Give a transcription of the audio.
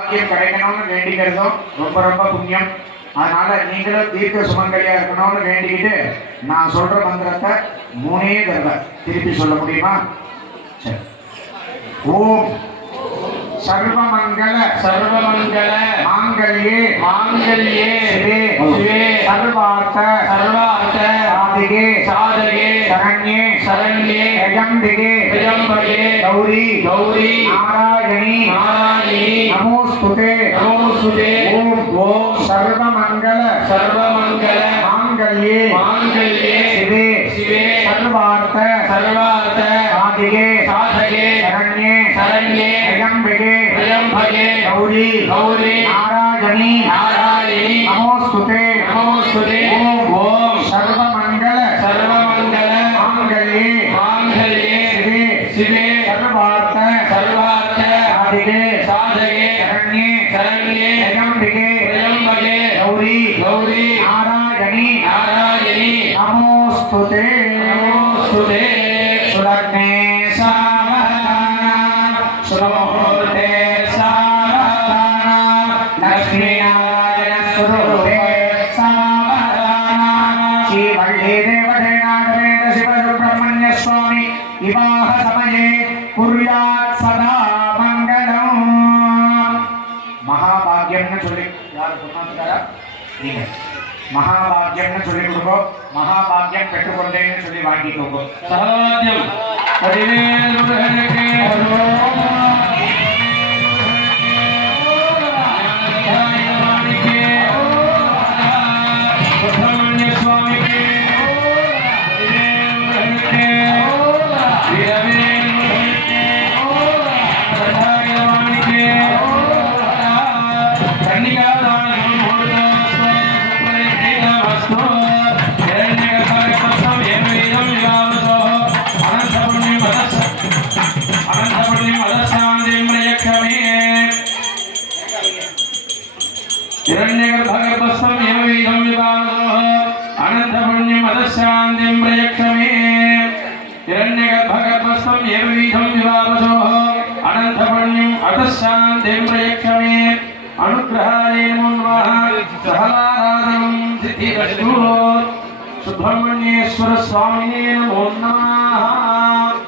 பாக்கியம் கிடைக்கணும்னு வேண்டிக்கிறதும் ரொம்ப ரொம்ப புண்ணியம். அதனால நீங்களும் தீர்க்க சுமங்கலியா இருக்கணும்னு வேண்டிக்கிட்டு நான் சொல்ற மந்திரத்தை 3 தடவை திருப்பி சொல்ல முடியுமா? சரி. ஓம் सर्वमंगल सर्वमंगल मांगल्ये मांगल्ये शिवे शिवे सर्वार्थ सर्वार्थ साधिके साधके शरण्ये शरण्ये त्र्यंबके त्र्यंबके गौरी गौरी नारायणी नारायणी नमोस्तुते नमोस्तुते ओम ओम सर्वमंगल सर्वमंगल मांगल्ये मांगल्ये शिवे शिवे सर्वार्थ सर्वार्थ साधिके साधके शरण्ये शरण्ये त्र्यंबके त्र्यंबके गौरी गौरी नारायणी नारायणी नमोस्तुते नमोस्तुते ओम ओम सर्वमंगल सर्वमंगल मांगल्ये मांगल्ये शिवे शिवे सर्वार्थ सर्वार्थ साधिके साधके शरण्ये शरण्ये त्र्यंबके त्र्यंबके गौरी गौरी नारायणी नारायणी नमोस्तुते नमोस्तुते सुलग्ने सुमुहूर्ते सावधाना लक्ष्मीनारायण स्वरूपे सावधाना श्रीवल्ली देवसेनावेद शिवसुब्रह्मण्य स्वामी विवाह समये कुर्यात् सदा मंगलम्. महाभाग्यம்னு சொல்லி யார் சொன்னாங்க? நீங்க மகாபாகியம்னு சொல்லி கொடுங்க. மகாபாகியம் பெற்றுக்கொண்டேன்னு சொல்லி வாங்கிக்கோங்க. சகோதரம் பதிவேல் முருகனுக்கு सुब्रह्मण्येश्वर स्वामी नमो नमः.